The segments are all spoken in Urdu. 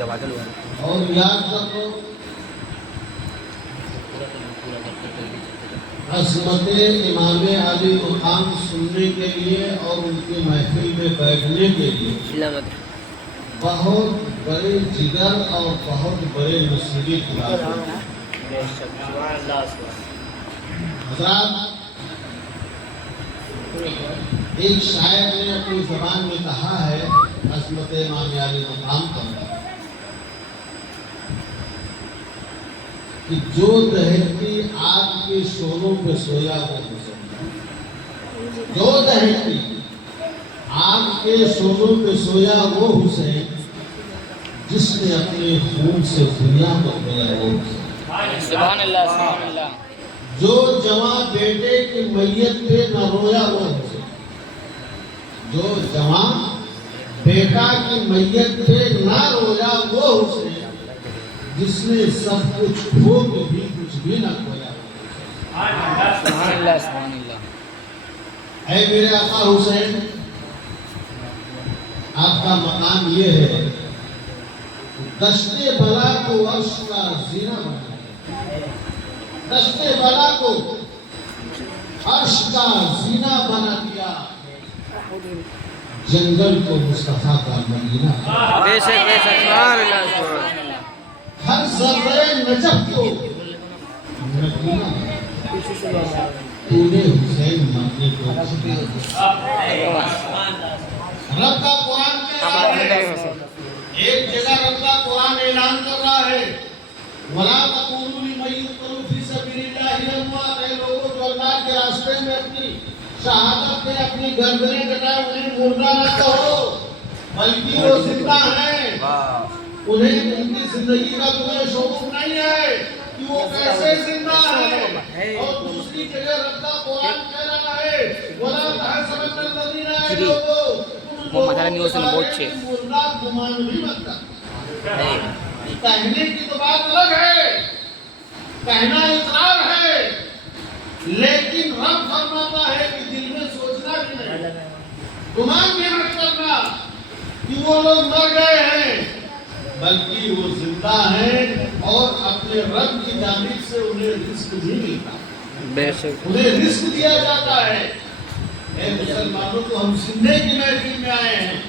اور یاد کر لو عظمت امام علی مقام سننے کے لیے اور ان کی محفل میں بیٹھنے کے لیے بہت بڑے جگر اور بہت بڑے نصیبی کی بات ہے۔ حضرات، ایک شاعر نے اپنی زبان میں کہا ہے عظمت امام علی مقام پر کہ جو دہتی آگ کے شعلوں پہ سویا وہ حسین، جو دہتی آگ کے شعلوں پہ سویا وہ حسین، جس نے اپنے خون سے دنیا کو دھویا وہ حسین۔ سبحان اللہ، سبحان اللہ۔ جو جواں بیٹے کی میت پہ نہ رویا وہ حسین، جو جواں بیٹا کی میت پہ نہ رویا وہ حسین، جس نے سب کچھ کھو کے بھی کچھ بھی نہ کھویا۔ سبحان اللہ، سبحان اللہ۔ اے میرے آقا حسین، آپ کا مقام یہ ہے دشت بلا کو عرش کا زینہ بنا، دشت بلا کو عرش کا زینہ بنا دیا، جنگل کو مصطفیٰ کا مدینہ۔ بے شک، بے شک، سبحان اللہ، سبحان اللہ۔ ہر ذرے نجف کو مدینہ، تو نے حسین ماننے کو رب کا قرآن کہہ رہا ہے، ایک جگہ رب کا قرآن اعلان کر رہا ہے وَلَا تَقُولُوا لِمَن يُقْتَلُ فِي سَبِيلِ اللَّهِ أَمْوَاتٌ، اے لوگوں جو اللہ کے راستے میں اپنی شہادت میں اپنی گردنیں کٹائے انہیں مردہ نہ کہو، بلکہ وہ زندہ ہیں۔ انہیں ان کی زندگی کا تمہیں شعور نہیں ہے کہ وہ کیسے زندہ ہیں۔ اور دوسری جگہ رب کا قرآن کہہ رہا ہے وَلَا تَحْسَبَنَّ الَّذِينَ، اے لوگوں مردہ گمان بھی مت کرنا۔ کہنے کی تو بات الگ ہے، کہنا اقرار ہے، لیکن رب فرماتا ہے کہ دل میں سوچنا بھی نہیں، گمان بھی مت کرنا کہ وہ لوگ مر گئے ہیں، بلکہ وہ زندہ ہیں اور اپنے رب کی جانب سے انہیں رزق بھی ملتا ہے، بے شک، انہیں رزق دیا جاتا ہے۔ اے مسلمانوں کو ہم سننے کی محفل میں آئے ہیں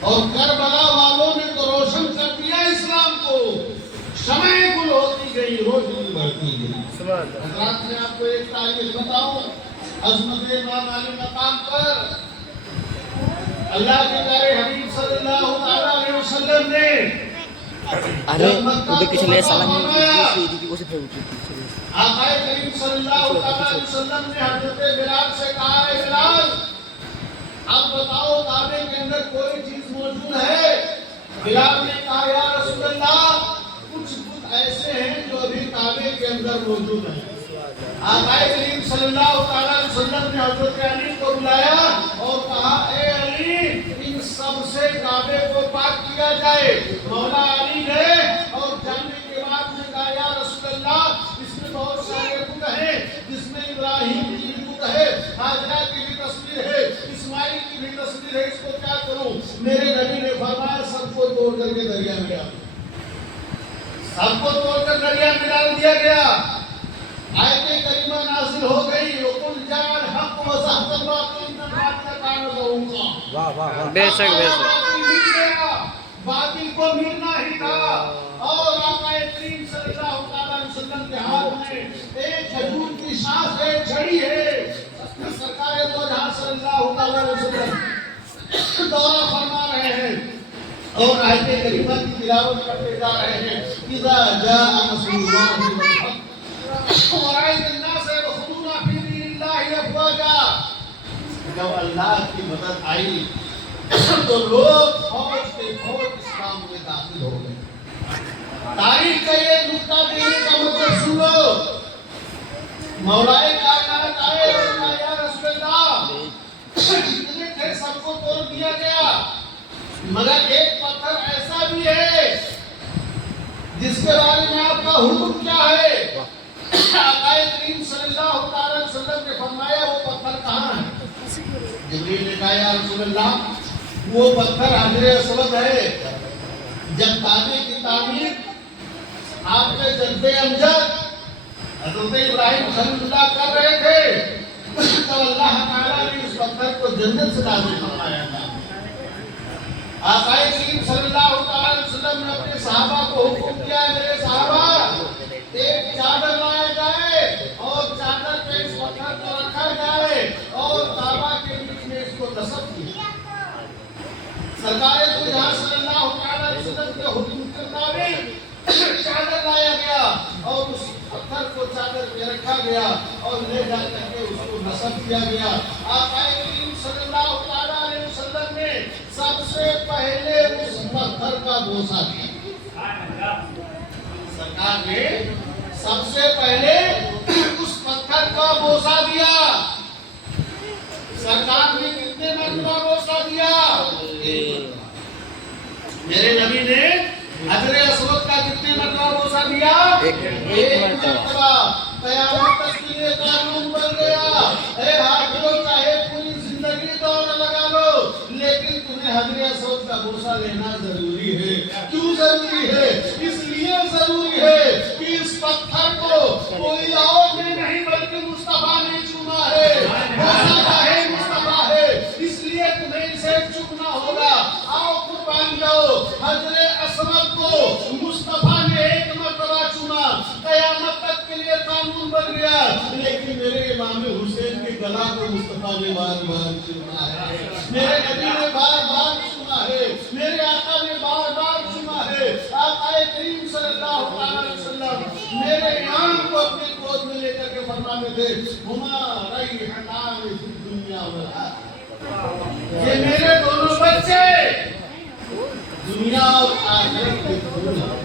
اور کربلا والوں نے تو روشن کر دیا اسلام کو، شمع گل ہوتی گئی، روشنی بڑھتی گئی۔ حضرات میں آپ کو ایک تاریخ بتاؤں، عظمت امام علی مقام پر اللہ کے پیارے حبیب صلی اللہ علیہ وسلم نے ادھر کسی نے سلام آقا کریم صلی اللہ علیہ وسلم نے حضرت بلال سے کہا ہے بلال اب بتاؤ کعبے کے اندر کوئی چیز موجود ہے؟ بلال نے کہا یا رسول اللہ کچھ بت ایسے ہیں جو ابھی کعبے کے اندر موجود ہیں۔ آقا کریم صلی اللہ علیہ وسلم نے حضرت علی کو بلایا اور کہا اے علی ان سب سے کعبے کو پاک کیا جائے۔ مولا علی گئے اور جانے کے بعد نے کہا یا رسول اللہ اس میں بہت سارے بت ہیں، جس میں ابراہیم کی بھی بت ہے، ہاجرہ کی بھی تصویر ہے، اسماعیل کی بھی تصویر ہے، اس کو کیا کروں؟ میرے نبی نے فرمایا سب کو توڑ کر کے دریا میں ڈال، سب کو توڑ کر دریا میں ڈال دیا گیا۔ آیت کریمہ نازل ہو گئی وَقُلْ جَاءَ الْحَقُّ وَزَهَقَ الْبَاطِلُ إِنَّ الْبَاطِلَ كَانَ زَهُوقًا۔ بے شک، بے شک، باطل کو ملنا ہی تھا۔ اور آقا کریم صلی اللہ علیہ وسلم کے ہاتھ میں ایک کھجور کی شاخ ہے، چھڑی ہے، سرکار دو جہاں صلی اللہ علیہ وسلم دورہ فرما رہے ہیں اور آیت کریمہ کی تلاوت کرتے جا رہے ہیں اِذَا جَاءَ نَصْرُ اللَّهِ وَالْفَتْحُ وَرَأَيْتَ النَّاسَ يَدْخُلُونَ فِي دِينِ اللَّهِ أَفْوَاجًا، جب اللہ کی مدد آئی تو لوگ فوج کے فوج اسلام میں داخل ہو گئے۔ تاریخ کا یہ نقطہ دینے کا مطلب سن لو، مولائے کائنات آئے اور کہا یا رسول اللہ جتنے تھے سب کو توڑ دیا گیا، مگر ایک پتھر ایسا بھی ہے جس کے بارے میں آپ کا حکم کیا ہے؟ آقا کریم صلی اللہ علیہ وسلم نے فرمایا وہ پتھر کہاں ہے؟ جبریل نے کہا یا رسول اللہ وہ پتھر حجر اسود ہے۔ جب کعبے کی تعمیر آپ کے جد امجد حضرت ابراہیم خلیل اللہ کر رہے تھے تو اللہ تعالیٰ نے اس پتھر کو جنت سے نازل فرمایا تھا۔ آقا کریم صلی اللہ علیہ وسلم نے اپنے صحابہ کو حکم دیا ہے، میرے صحابہ ایک چادر لایا جائے اور چادر پہ اس پتھر کو رکھا جائے اور کعبہ کے بیچ میں اس کو نصب کیا۔ سرکار دو جہاں صلی اللہ علیہ وسلم کے حکم کے مطابق چادر لایا گیا اور اس پتھر کو چادر پہ رکھا گیا اور لے جا کر کے اس کو نصب کیا گیا۔ آقا کریم صلی اللہ علیہ وسلم نے سب سے پہلے اس پتھر کا بوسہ دیا۔ سرکار نے سب سے پہلے اس پتھر کا بوسہ دیا۔ سرکار نے کتنے مرتبہ بوسہ دیا؟ میرے نبی نے حجر اسود کا کتنے مرتبہ بوسہ دیا؟ ایک مرتبہ۔ قیامت تک کے لیے قانون بن گیا، اے حاکموں چاہے پوری زندگی دور لگا لو لیکن تمہیں حجر اسود کا بوسہ لینا ضروری ہے۔ کیوں ضروری ہے؟ اس لیے ضروری ہے کہ اس پتھر کو کوئی اور نے نہیں بلکہ مصطفیٰ نے چوما ہے۔ بوسہ چاہے مصطفیٰ ہے، اس لیے تمہیں اسے چومنا ہوگا۔ آؤ قربان جاؤ، حجر اسود کو مصطفیٰ نے ایک مرتبہ چوما، قیامت تک کے لیے قانون بن گیا، لیکن میرے امام حسین کے گلا کو مصطفیٰ نے بار بار چوما ہے، میرے نبی نے بار بار چوما ہے، میرے آقا نے بار بار چوما ہے۔ آقا کریم صلی اللہ علیہ وسلم میرے امام کو اپنے گود میں لے کر کے فرماتے تھے ہما ریحتان فی الدنیا والآخرہ، یہ میرے دونوں بچے دنیا اور آخرت کے پھول ہیں۔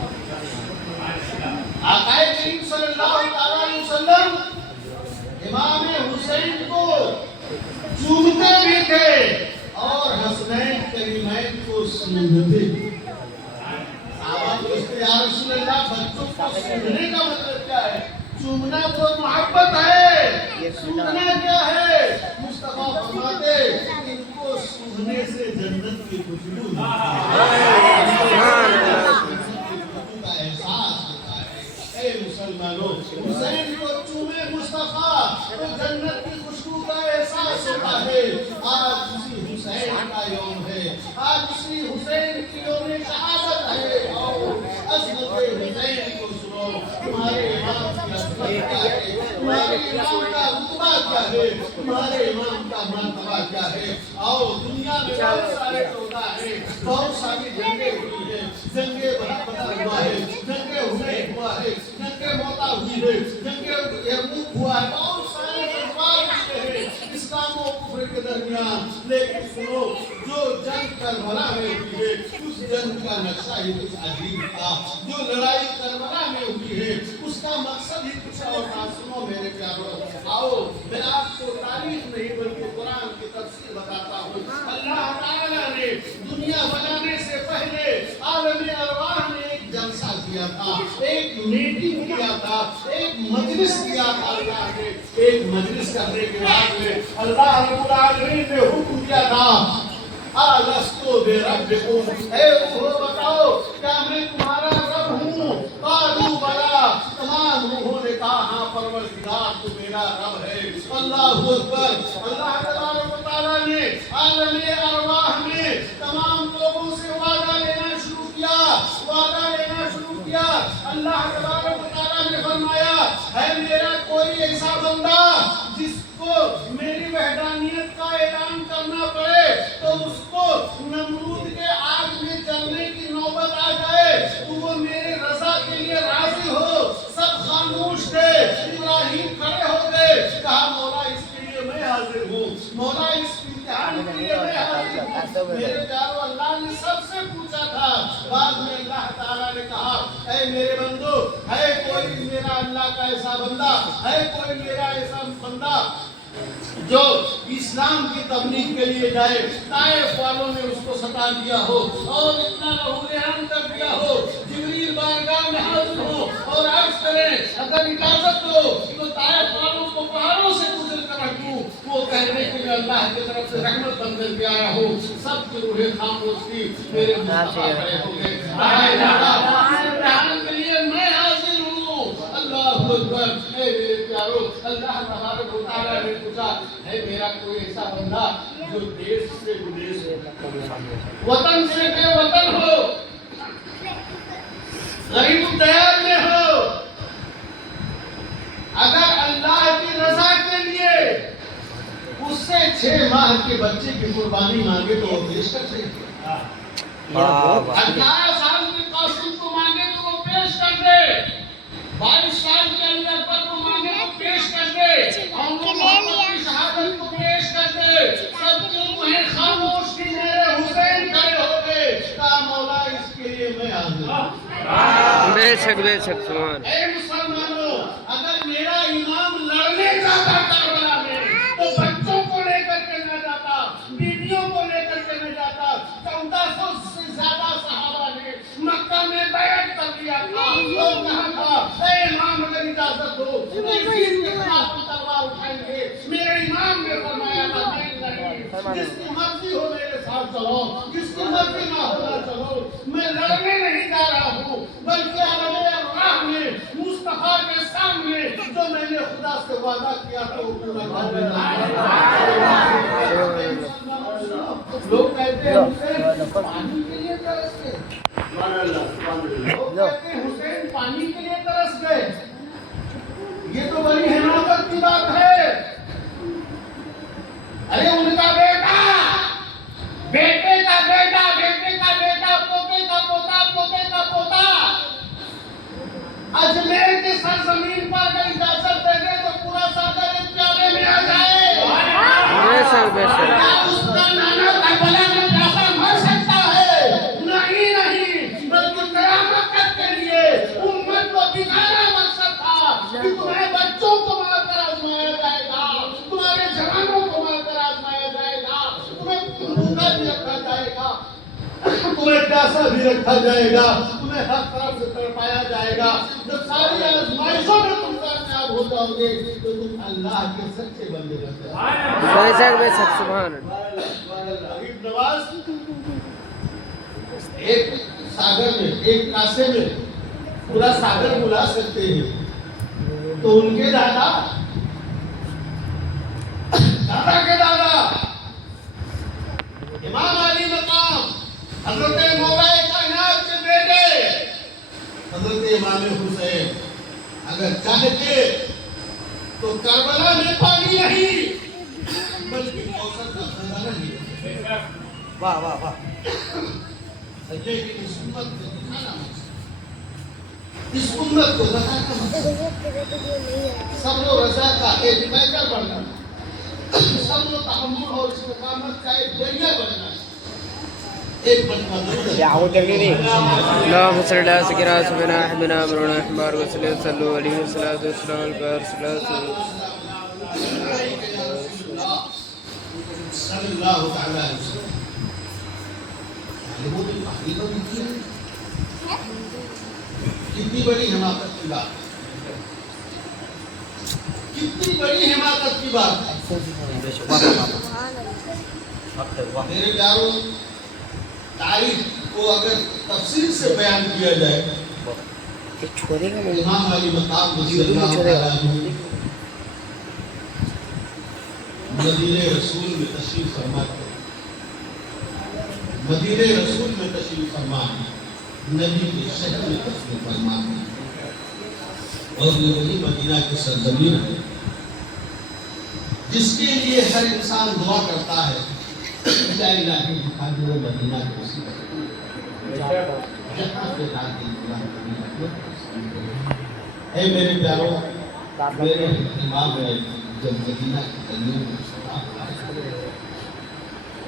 آقا کریم صلی اللہ علیہ وسلم امام حسین کو چومتے بھی تھے اور حسنین کریمین کو سونگتے بھی۔ صحابہ پوچھتے یا رسول اللہ بچوں کو سونگنے کا مطلب کیا ہے؟ چومنا تو محبت ہے، سونگنا کیا ہے؟ مصطفیٰ فرماتے ان کو سونگنے سے جنت کی خوشبو کا احساس ہوتا ہے۔ اے مسلمانوں، حسین کو چومے مصطفیٰ تو جنت کی خوشبو کا احساس ہوتا ہے۔ آج اسی حسین کا یوم ہے، آج اسی حسین کی یوم شہادت ہے۔ آؤ عظمت حسین کو سنو، تمہارے امام کی عظمت کیا ہے، تمہارے امام کا رتبہ کیا ہے، تمہارے امام کا مرتبہ کیا ہے۔ آؤ دنیا میں بہت سارے چودہ ہیں، بہت ساری جنگیں ہوئی ہیں، جنگ بدر ہوا ہے، جنگ حنین ہوا ہے، جنگ موتا ہوئی ہے، جنگ یرموک ہوا ہے، بہت سارے جذبات ہوئے ہیں اسلام و کفر کے درمیان، لیکن سنو جو جنگ کربلا میں ہوئی ہے اس جنگ کا نقشہ ہی کچھ عجیب تھا۔ جو لڑائی کربلا میں ہوئی ہے اس کا مقصد ہی کچھ اور تھا۔ سنو میرے پیارو، آؤ میں آپ کو تاریخ نہیں بلکہ قرآن کی تفسیر بتاتا ہوں۔ اللہ تعالیٰ نے دنیا بنانے سے پہلے عالم ارواح میں ایک جلسہ کیا تھا، ایک میٹنگ کیا تھا، ایک مجلس کیا تھا۔ اللہ نے ایک مجلس کرنے کے بعد میں اللہ رب العالمین نے حکم دیا تھا الستو بربکم، اے روحو بتاؤ کیا میں تمہارا رب ہوں؟ قالوا بلا، تمام روحوں نے کہا ہاں پروردگار تو میرا رب ہے۔ اللہ اکبر۔ اللہ تبارک و تعالیٰ نے عالم ارواح میں تمام لوگوں سے وعدہ لینا شروع کیا، وعدہ لینا شروع کیا۔ اللہ تبارک و تعالیٰ نے فرمایا ہے میرا کوئی ایسا بندہ جس کو میری وحدانیت کا اعلان کرنا پڑے تو اس کو نمرود کے آگ میں جلنے کی نوبت آ جائے تو وہ میرے رضا کے لیے راضی ہو۔ سب خاموش تھے، ابراہیم کھڑے ہو گئے، کہا مولا اس کے لیے میں حاضر ہوں، مولا اس امتحان کے لیے میں حاضر ہوں۔ میرے پیارو اللہ نے سب سے پوچھا تھا، بعد میں اللہ تعالیٰ نے کہا اے میرے بندو، ہے کوئی میرا اللہ کا ایسا بندہ، ہے کوئی میرا ایسا بندہ جو اسلام کی تبلیغ کے لیے جائے؟ طائف والوں نے اس کو ستا دیا ہو اور اتنا لہو ریحان کر دیا ہو، جبریل بارگاہ میں حاضر ہو اور عرض کریں اگر اجازت دو تو طائف والوں کو پہاڑوں سے گزر کر رکھ دوں، وہ کہنے کے لیے اللہ کی طرف سے رحمت بن کر کے آیا ہو۔ سب کی روحیں خاموش تھی، میرے مصطفیٰ کھڑے ہو گئے۔ امتحان کے لیے میں حاضر ہوں. اللہ اکبر. اے میرے پیارو, اللہ تبارک و تعالیٰ نے پوچھا, ہے میرا کوئی ایسا بندہ جو دیش سے ودیش ہو, وطن سے بے وطن ہو, غریب الدیار میں ہو, اگر اللہ کی رضا کے لیے اس سے 6 ماہ کے بچے کی قربانی مانگے تو وہ پیش کر دے. 18 سال کے قاسم کو مانگے تو وہ پیش کر دے, 22 سال کے اندر پر کو مانگے تو پیش کر دے, اور وہ محمد کی شہادت کو پیش کر دے. سب چپ ہیں خاموش کہ میرے حسین کھڑے ہو گئے, کہا مولا اس کے لیے میں حاضر ہوں. بے شک سبحان. اے مسلمانوں, اگر میرا امام لڑنے جاتا کربلا میں تو بچوں کو لے کر کے نہ جاتا, بیویوں کو لے کر کے نہ جاتا. 1400 سے زیادہ صحابہ نے مکہ میں بیعت کر لیا تھا اور کہا تھا, اے امام اگر اجازت ہو تو اس دین کے خلاف تلوار اٹھائیں گے. میرے امام نے فرمایا تھا, نہیں, جس کی مرضی ہو میرے ساتھ چلو, جس کی مرضی نہ ہو نہ چلو. میں لڑنے نہیں جا رہا ہوں, بلکہ اللہ نے مصطفیٰ کے سامنے جو میں نے خدا سے وعدہ کیا تھا وہ پورا کرنے. لوگ کہتے ہیں حسین پانی کے لیے ترس گئے, لوگ کہتے ہیں حسین پانی کے لیے ترس گئے. یہ تو بڑی حماقت کی بات ہے. ارے ان کا بیٹا, بیٹے کا بیٹا, بیٹے کا بیٹا, پوتے کا پوتا, پوتے کا پوتا اجمیر کی سرزمین پر اگر اجازت دے دے تو پورا ساگر ایک پیالے میں آ جائے. بے شک کیا اس کا نانا کربلا میں پیاسا مر سکتا ہے؟ نہیں, بلکہ قیامت تک کے لیے امت کو دکھانا مقصد تھا کہ تمہارے بچوں کو مار کر آزمایا جائے گا, تمہارے جوانوں کو مار کر آزمایا جائے گا, تمہیں بھوکا بھی رکھا جائے گا, تمہیں پیاسا بھی رکھا جائے گا, تمہیں ہر طرف سے تڑپایا جائے گا. جب ساری آزمائشوں میں تم کامیاب ہو جاؤ گے تو تم اللہ کے سچے بندے بن جاؤ گے. بے شک سبحان. غریب نواز ایک ساگر میں, ایک کاسے میں پورا ساگر بلا سکتے ہیں. تو ان کے دادا کے دادا امام علی مقام حضرت مولا کائنات کے بیٹے حضرت امام حسین اگر چاہتے تو کربلا میں پانی نہیں بلکہ کوثر کا خزانہ نہیں. واہ واہ واہ. لیکن اس امت کو دکھانا مقصد, اس امت کو دکھانا مقصد, صبر و رضا کا ایک پیکر بننا, صبر و تحمل اور استقامت کا ایک ذریعہ بننا, ایک بننا. اللهم صل على سيدنا سيدنا حبنا مولانا احمد صلى عليه وسلم. صلی اللہ تعالی علیہ وسلم. وہ تو حقیقت ہوتی ہے. کتنی بڑی حماقت کی بات ہے, کتنی بڑی حماقت کی بات ہے. میرے پیاروں, تاریخ کو اگر تفصیل سے بیان کیا جائے, امام علی مقام رضی اللہ تعالیٰ عنہ مدینہ رسول میں تشریف فرما کر, مدینہ رسول میں تشریف فرما, نبی کے شہر میں تشریف فرما, اور یہ وہی مدینہ کی سرزمین ہے جس کے لیے ہر انسان دعا کرتا ہے, لا الہی دکھا دو مدینہ کو جہاں پہ راتی اے میرے پیاروں, میرے امام ہے جب مدینہ کی تنظیم میں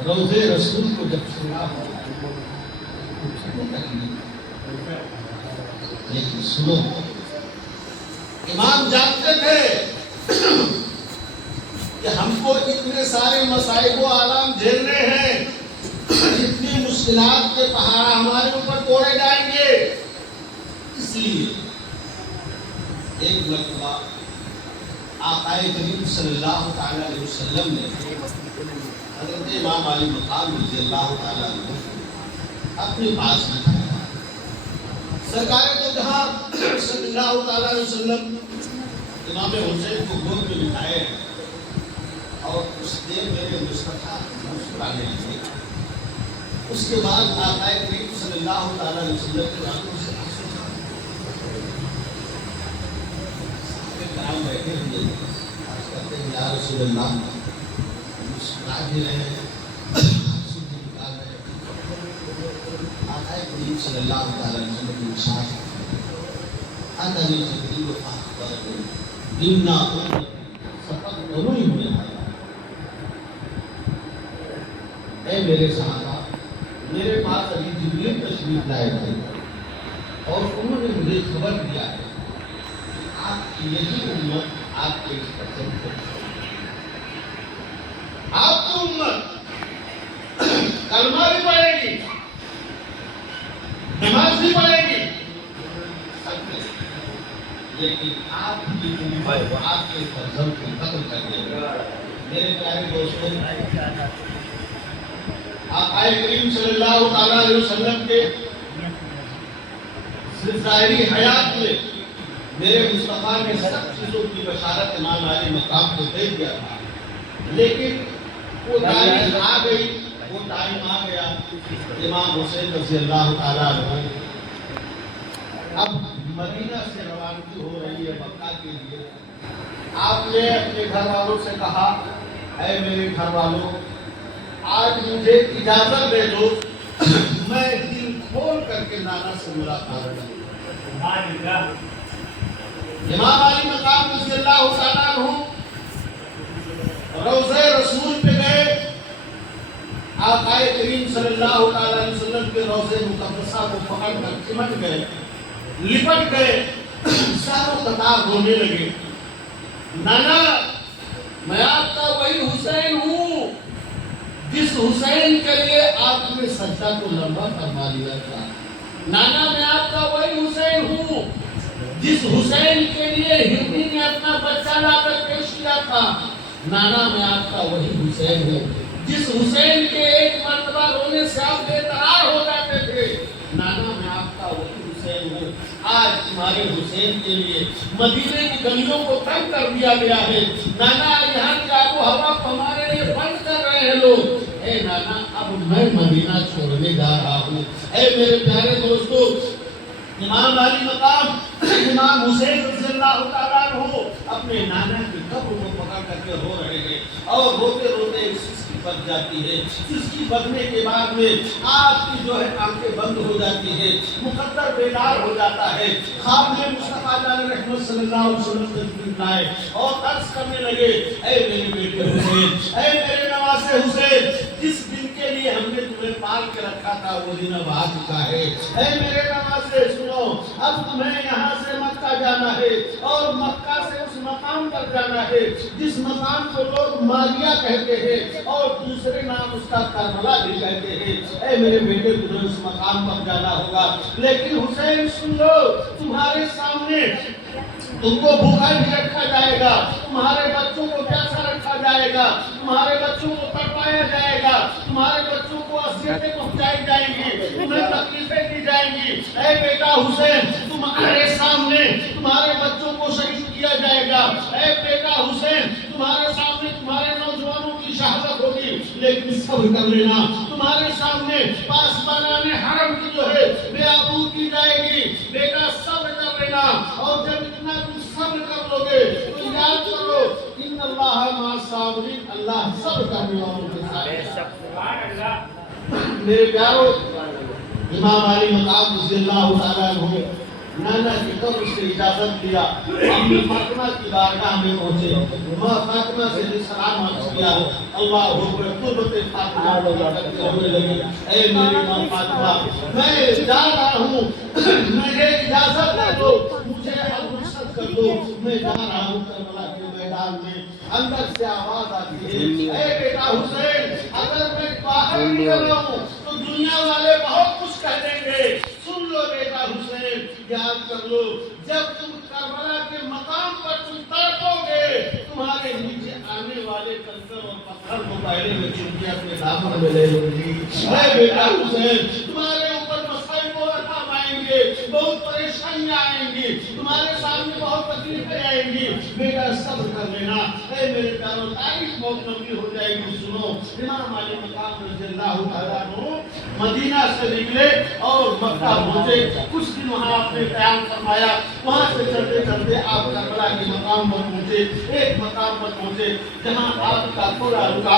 روضے رسول کو جب سنا لیکن سنو, امام جانتے تھے کہ ہم کو اتنے سارے مصائب و آلام جھیلنے ہیں, اتنی مشکلات کے پہاڑ ہمارے اوپر توڑے جائیں گے. اس لیے ایک مرتبہ آقا کریم صلی اللہ تعالی علیہ وسلم نے حضرت امام علی مقام رضی اللہ تعالی عنہ اپنے پاس بٹھایا سرکار تو جہاں صلی اللہ تعالیٰ علیہ وسلم امام حسین کو گود میں بٹھائے اور اس دیر میرے مصطفیٰ مسکرانے لگے. اس کے بعد آقا کریم صلی اللہ تعالیٰ علیہ وسلم کے آنکھوں سے آنسو کرام بیٹھے ہوئے عرض کرتے ہیں یا رسول اللہ مسکرا بھی رہے ہیں آنسو بھی نکال رہے ہیں. آقا کریم صلی اللہ تعالیٰ علیہ وسلم کی ارشاد اتنی جبریل فاخبرنی انا امتی فقط دونوں ہی ہوئے ہیں. اے میرے صحابہ میرے پاس ابھی جبریل تشریف لائے تھے اور انہوں نے مجھے خبر دیا ہے کہ آپ کی یہی امت آپ کے اس پسند ہے. آپ کی امت کلمہ بھی پڑھے گی نماز بھی پڑھے گی سب میں لیکن آپ کی امت آپ کے مذہب کو قتل کر دے گا. میرے پیارے دوستوں آقا کریم صلی اللہ تعالیٰ علیہ وسلم کے ظاہری حیات میں میرے مصطفیٰ نے سب چیزوں کی بشارت امام علی مقام کو دے دیا تھا لیکن وہ ٹائم آ گئی وہ ٹائم آ گیا امام حسین رضی اللہ تعالیٰ عنہ اب مدینہ سے روانگی ہو رہی ہے مکہ کے لیے. آپ نے اپنے گھر والوں سے کہا اے میرے گھر والوں آج مجھے اجازت دے دو میں دل کھول کر کے نانا سے ملاقات کروں. امام علی مقام رضی اللہ تعالیٰ عنہ روضہ رسول پہ گئے. آقا کریم صلی اللہ تعالیٰ علیہ وسلم کے روضہ مقدسہ کو پکڑ کر چمٹ گئے لپٹ گئے ساروں قطار رونے لگے. نانا میں آپ کا وہی حسین ہوں جس حسین کے لیے آپ نے سجدہ کو لمبا فرما لیا تھا. نانا میں آپ کا وہی حسین ہوں جس حسین کے لیے ہندی نے اپنا بچہ لا کر پیش کیا تھا. نانا میں آپ کا وہی حسین ہوں جس حسین کے ایک مرتبہ رونے سے آپ بے قرار ہو جاتے تھے. نانا میں آپ کا وہی حسین ہوں. آج تمہارے حسین کے لیے مدینے کی گلیوں کو تنگ کر دیا گیا ہے. نانا یہاں کی آب و ہوا کو ہمارے لیے بند کر رہے ہیں لوگ. اے نانا اب میں مدینہ چھوڑنے جا رہا ہوں. اے میرے پیارے دوستو امام علی مقام امام حسین رضی اللہ تعالیٰ عنہ اپنے نانا کی قبر کو پکڑ کر کے رو رہے ہیں اور روتے روتے سسکی بچ جاتی ہے. سسکی بچنے کے بعد میں آپ کی جو ہے آنکھیں بند ہو جاتی ہے. مقدر بیدار ہو جاتا ہے. خواب میں مصطفیٰ جان رحمت صلی اللہ علیہ وسلم تشریف لائے اور عرض کرنے لگے اے میرے بیٹے حسین اے میرے نواسے حسین جس دن کے لیے ہم نے تمہیں پال کے رکھا تھا وہ دن اب آ چکا ہے. اے میرے نواسے سنو اب تمہیں یہاں سے مکہ جانا ہے اور مکہ سے اس مقام پر جانا ہے جس مقام کو لوگ مالیہ کہتے ہیں اور دوسرے نام اس کا کربلا بھی کہتے ہیں. اے میرے بیٹے تمہیں اس مقام پر جانا ہوگا لیکن حسین سن لو تمہارے سامنے تم کو بھوکا بھی رکھا جائے گا تمہارے بچوں کو پیاسا رکھا جائے گا تمہارے بچوں کو تڑپایا جائے گا تمہارے بچوں کو اذیتیں پہنچائی جائیں گی تمہیں تکلیفیں دی جائیں گی. اے بیٹا حسین تمہارے سامنے تمہارے بچوں کو شہید کیا جائے گا. اے بیٹا حسین تمہارے سامنے تمہارے نوجوانوں کی شہادت ہوگی لیکن صبر کر لینا. تمہارے سامنے پاسبانان حرم کی جو ہے بے آبرو کی جائے گی. بیٹا صبر کر لینا اور جب اتنا تم صبر کر لو گے تو یاد کرو ان اللہ مع الصابرین اللہ صبر کرنے والوں کے ساتھ ہے. میرے پیارو امام علی مقام رضی اللہ تعالیٰ عنہ نانا کی قبر سے اجازت لیا. امی فاطمہ کی بارگاہ میں پہنچے. ماں فاطمہ سے سلام عرض کیا. اللہ اکبر قربت فاطمہ کرتے ہوئے لگی اے میری ماں فاطمہ میں جا رہا ہوں مجھے اجازت دے دو مجھے اب رخصت کر دو میں جا رہا ہوں کربلا کے میدان میں. اندر سے آواز آتی ہے اے بیٹا حسین اگر میں باہر نکل رہا ہوں تو دنیا والے بہت کچھ کہہ دیں گے. سن لو بیٹا حسین یاد کر لو جب تم کربلا کے مقام پر تم تڑپو گے تمہارے نیچے آنے والے کنکر اور پتھر کو پہلے میں چنکی اپنے دامن میں لے لوں گی. اے بیٹا حسین تمہارے اوپر مصائب و عذاب آئیں گے بہت پریشانیاں آئیں گی، تمہارے سامنے بہت تکلیفیں آئیں گی، بیٹا صبر کر لینا۔ اے میرے پیارو، تاریخ بہت لمبی ہو جائے گی، سنو۔ امام علی مقام رضی اللہ تعالیٰ عنہ مدینہ سے نکلے اور مکہ پہنچے، کچھ دن وہاں آپ نے قیام فرمایا، وہاں سے چلتے چلتے آپ کربلا کے مقام پر پہنچے، ایک مقام پر پہنچے جہاں آپ کا گھوڑا رکا۔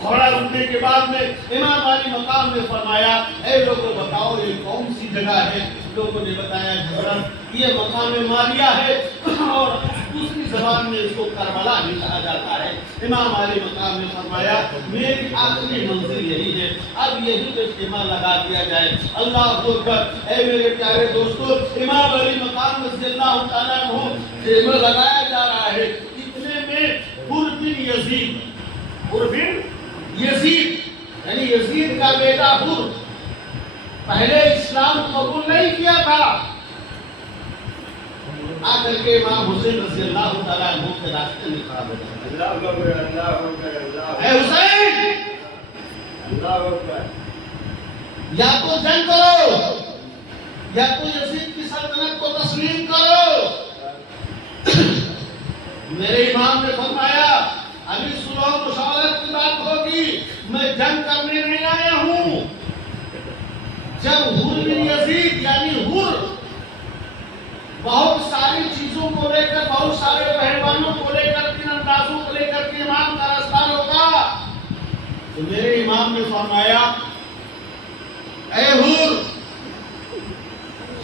گھوڑا رکنے کے بعد میں امام علی مقام نے فرمایا، اے لوگوں بتاؤ یہ کون سی جگہ ہے؟ لوگوں نے بتایا جھگڑن، یہ مقام ماریہ ہے اور دوسری زبان میں اس کو کربلا بھی کہا جاتا ہے۔ امام علی مقام نے فرمایا میری آخری منزل یہی ہے، اب یہی پہ خیمہ لگا دیا جائے۔ اللہ اکبر۔ اے میرے پیارے دوستو، امام علی مقام رضی اللہ تعالیٰ عنہ خیمہ لگایا جا رہا ہے، اتنے میں حر بن یزید، حر بن یزید یعنی یزید کا بیٹا حر، پہلے اسلام قبول نہیں کیا تھا، آ کر کے امام حسین رضی اللہ تعالیٰ عنہ کے راستے میں کھڑا ہو جاتا ہے۔ اے حسین، یا تو جنگ کرو یا تو یزید کی سلطنت کو تسلیم کرو۔ میرے امام نے فرمایا ابھی صلح و مشاورت کی بات ہوگی، میں جنگ کرنے نہیں آیا ہوں۔ جب حر بن یزید یعنی حر بہت ساری چیزوں کو لے کر، بہت سارے پہلوانوں کو لے کر، تین اندازوں کو لے کر کے امام کا راستہ روکا تو میرے امام نے فرمایا اے حر،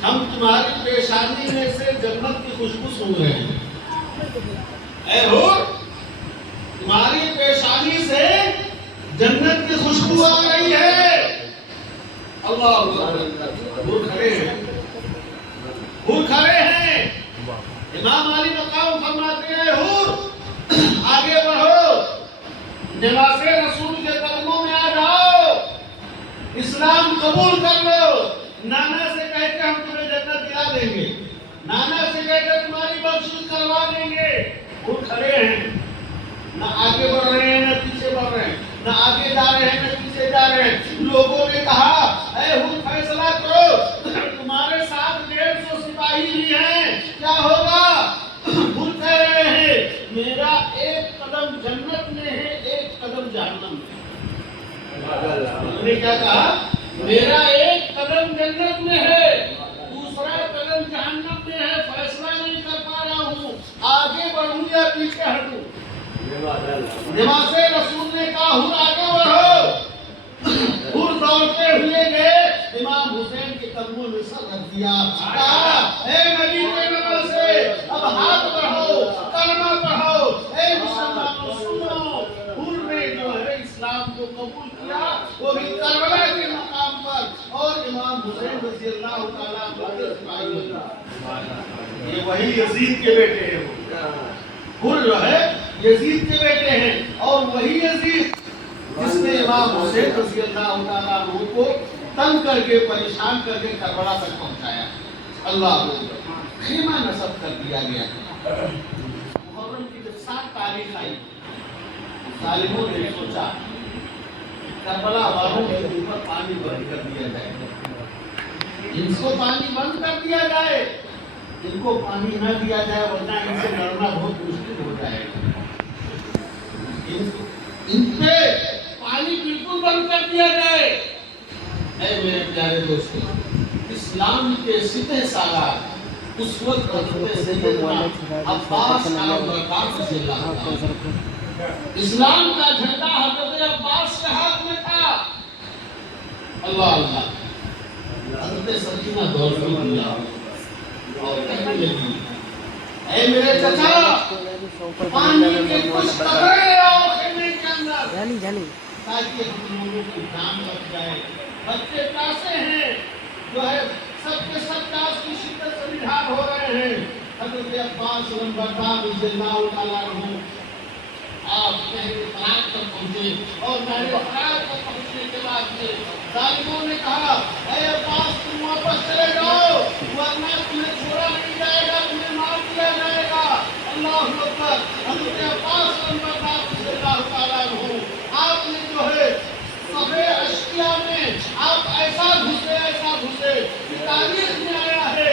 ہم تمہاری پیشانی میں سے جنت کی خوشبو سن رہے ہیں۔ اے حر، تمہاری پیشانی سے جنت کی خوشبو آ رہی ہے۔ اللہ حر کھڑے ہیں، حر کھڑے ہیں۔ امام علی مقام فرماتے ہیں حر آگے بڑھو، نواز رسول کے قدموں میں آ جاؤ، اسلام قبول کر لو۔ نانا سے کہہ کے ہم تمہیں جنت دلا دیں گے، نانا سے کہہ کے تمہاری بخشش کروا دیں گے۔ حر کھڑے ہیں، نہ آگے بڑھ رہے ہیں نہ پیچھے بڑھ رہے ہیں، نہ آگے جا رہے ہیں نہ پیچھے جا رہے ہیں۔ لوگوں نے کہا اے حر فیصلہ کرو، تمہارے ساتھ 150 سپاہی بھی ہیں، کیا ہوگا؟ حر کہہ رہے ہیں میرا ایک قدم جنت میں ہے، ایک قدم جہنم میں۔ انہوں نے کیا کہا؟ میرا ایک قدم جنت میں ہے، دوسرا قدم جہنم میں ہے، فیصلہ نہیں کر پا رہا ہوں، آگے بڑھوں یا پیچھے ہٹوں۔ نواز رسول نے کہا حر آگے بڑھو۔ حر دوڑتے ہوئے گئے، امام حسین کے قدموں میں سر رکھ دیا، کہا اے نبی کے نواسے، اب ہاتھ بڑھاؤ، کلمہ پڑھو۔ اے مسلمانوں سنو، حر نے جو ہے اسلام کو قبول کیا، وہ بھی کربلا کے مقام پر، اور امام حسین رضی اللہ تعالیٰ عنہ کے سپاہی ہوئے۔ یہ وہی یزید کے بیٹے ہیں، حر جو ہے یزید کے بیٹے ہیں، اور وہی یزید جس نے امام حسین رضی اللہ تعالیٰ عنہ کو تنگ کر کے، پریشان کر کے کربلا تک پہنچایا۔ اللہ خیمہ نصب کر دیا گیا۔ محرم کی جب 7 تاریخ آئی، ظالموں نے سوچا کربلا والوں کے اوپر پانی بند کر دیا جائے، ان کو پانی بند کر دیا جائے، ان کو پانی نہ دیا جائے ورنہ ان سے لڑنا بہت مشکل ہو جائے گا۔ ان پہ پانی بالکل بند کر دیا جائے۔ اے میرے پیارے دوستو، اسلام کے سپہ سالار اس وقت حضرت سیدنا عباس رضی اللہ عنہ، اسلام کا جھنڈا حضرت عباس کے ہاتھ میں تھا۔ اللہ اللہ، حضرت سکینہ دور میں دیا اور کہنے لگی اے میرے چچا، پانی کے کچھ قطرے آؤ خیمے کے اندر تاکہ ہم لوگوں کی جان بچ جائے۔ بچے پیاسے ہیں، جو ہے سب کے سب پیاس کی شدت سے نڈھال ہو رہے ہیں۔ حضرت عباس لمبردار رضی اللہ تعالیٰ عنہ آپ پہلے فراق تک پہنچے، اور پہلے فراق تک پہنچنے کے بعد میں ظالموں نے کہا اے عباس تم واپس چلے جاؤ ورنہ تمہیں چھوڑا نہیں جائے گا، تمہیں مار دیا جائے گا۔ اللہ اکبر۔ حضرت عباس لمبردار رضی اللہ تعالیٰ عنہ آپ نے جو ہے صفے اشقیاء میں آپ ایسا گھسے کہ تاریخ میں آیا ہے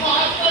72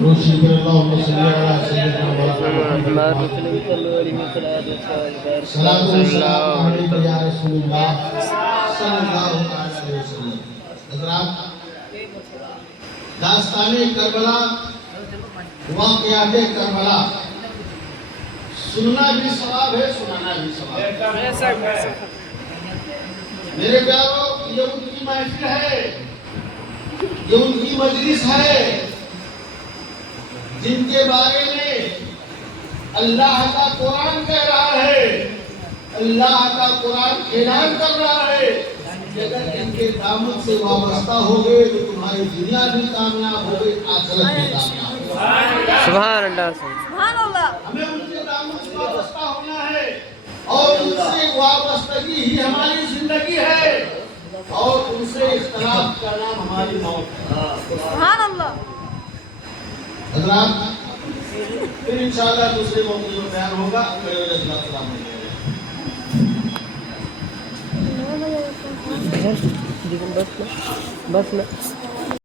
روشی پر اللہم صلی علی سیدنا محمد صلاۃ و سلام علیک یا رسول اللہ صلی اللہ علیہ وسلم. حضرات، داستان کربلا، واقعات کربلا سننا بھی ثواب ہے، سنانا بھی ثواب ہے. میرے پیارو، یہ ان کی محفل ہے، یہ ان کی مجلس ہے جن کے بارے میں اللہ کا قرآن کہہ رہا ہے، اللہ کا قرآن اعلان کر رہا ہے کہ اگر ان کے دامن سے وابستہ ہو گئے تو تمہاری دنیا بھی کامیاب ہو گئی، آخرت بھی کامیاب ہو گئی. سبحان اللہ. ہمیں ان کے دامن سے وابستہ ہونا ہے اور ان سے وابستگی ہی ہماری زندگی ہے اور ان سے اختلاف کا نام ہماری موت ہے. سبحان اللہ. حضرات، پھر انشاءاللہ دوسرے موقع میں بیان ہوگا. میرے علیہ السلام علیکم. بس